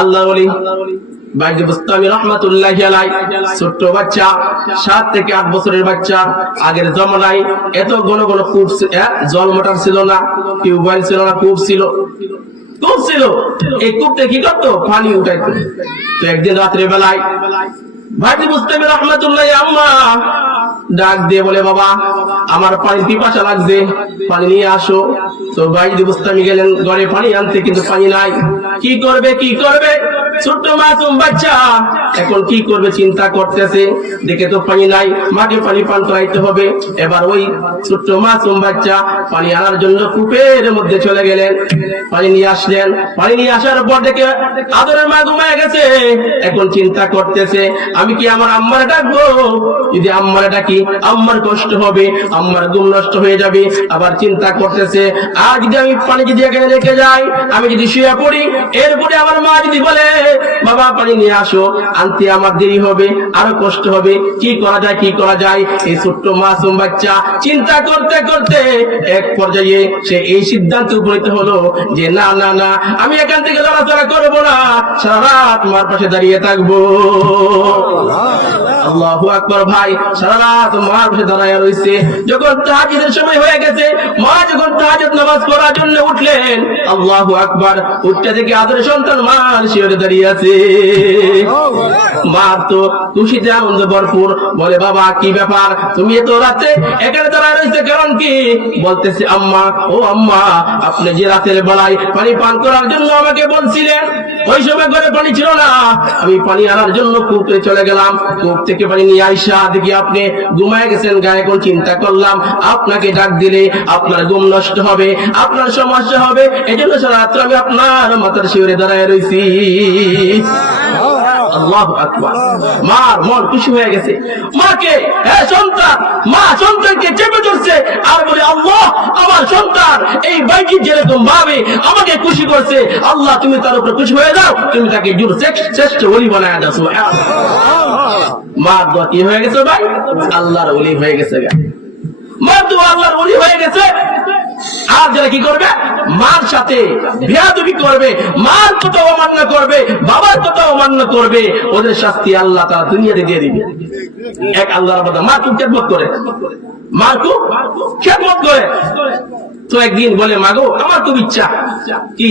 আল্লাহ ছোট্ট বাচ্চা, সাত থেকে আট বছরের বাচ্চা। আগের জমানায় এত ঘন ঘন কূপ জল মোটর ছিল না, টিউবওয়েল ছিল না, কূপ ছিল। কূপ ছিল। এই কূপটা কি করতো? পানি উঠাইতো। তো একদিন রাত্রে বেলায় ভাইজি বুস্তামি রহমাতুল্লাহ আম্মা। ডাক দিয়ে বলে, বাবা, আমার পানি পিপাসা লাগছে, পানি নিয়ে আসো। তো বাইজি দিবস্তামি গেলেন, ঘরে পানি আনতে, কিন্তু পানি নাই। কি করবে কি করবে? ছোট্ট মাসুম বাচ্চা। এখন কি করবে, চিন্তা করতেছে। দেখে তো পানি নাই। মাকে পানি পান করাইতে হবে। এবার ওই ছোট্ট মাসুম বাচ্চা পানি আনার জন্য কূপের মধ্যে চলে গেলেন। পানি নিয়ে আসলেন। পানি নিয়ে আসার পর দেখে আদরের মা ঘুমায় গেছে। এখন চিন্তা করতেছে, আমি কি আমার আম্মার ডাকবো? যদি আম্মার ডাকি, আম্মার কষ্ট হবে, আম্মার ঘুম নষ্ট হয়ে যাবে। আবার চিন্তা করতেছে আর যদি আমি পানি যদি এখানে রেখে যাই, আমি যদি শুয়ে পড়ি এরপরে আমার মা যদি বলে whatever. বাবা পানি নিয়ে আসো। আনতে আমার দেরি হবে, আরও কষ্ট হবে। কি করা যায়, কি করা যায়? এই ছোট্ট মাসুম বাচ্চা চিন্তা করতে করতে এক পর্যায়ে সে এই সিদ্ধান্তে উপনীত হলো যে, না না না, আমি এখান থেকে চলাচলা করব না। সারা রাত মার পাশে দাঁড়িয়ে থাকব। আল্লাহু আকবার ভাই, সারা রাত মার পাশে দাঁড়ায় যখন সময় হয়ে গেছে, মা যখন তাহাজ্জুদ নামাজ পড়ার জন্য উঠলেন, আল্লাহু আকবার, উঠতে থেকে আদরের সন্তান মার শিওরে দাঁড়িয়ে আছে। মা তো খুশিতে আনন্দ ভরপুর। বলে, বাবা, কি ব্যাপার? তুমি এত রাতে এখানে দাঁড়ায় রয়েছে কারণ কি? বলতেছে, আম্মা, ও আম্মা, আপনি যে রাতের বেলায় পানি পান করার জন্য আমাকে বলছিলেন। ওই সময় ঘরে পানি ছিল না। আমি পানি আনার জন্য কূপে চলে গেলাম। কূপ থেকে পানি নিয়ে আইসা দেখি আপনি ঘুমায় গেছেন, গায়ে কোন চিন্তা করলাম। আপনাকে ডাক দিলে আপনার ঘুম নষ্ট হবে, আপনার সমস্যা হবে। এই জন্য রাত্র আমি আপনার মাথার শিওরে দাঁড়ায় রয়েছি আল্লাহ মার মন খুশি হয়ে গেছে। মাকে হ্যাঁ সন্তান, মা সন্তানকে চেপে ধরছে আর বলে, আল্লাহ, আমার সন্তান, এই বাইকি যেরকম ভাবে আমাকে খুশি করছে, আল্লাহ, তুমি তার উপর খুশি হয়ে যাও, তুমি তাকে জুর শ্রেষ্ঠ- ওলি বানায় দাও। মার দোয়া কি হয়ে গেছে ভাই? আল্লাহর ওলি হয়ে গেছে। মার দোয়া আল্লাহর ওলি হয়ে গেছে। আর যারা কি করবে? মার সাথে বেয়াদবি করবে, মার কথা অমান্য করবে, বাবার কথা অমান্য করবে, ওদের শাস্তি আল্লাহ তারা দুনিয়াতে দিয়ে দিবে। এক আল্লাহর মা খেদমত করে। মা তো খেদমত করে। তো একদিন বলে মাগো আমার খুব ইচ্ছা। কি?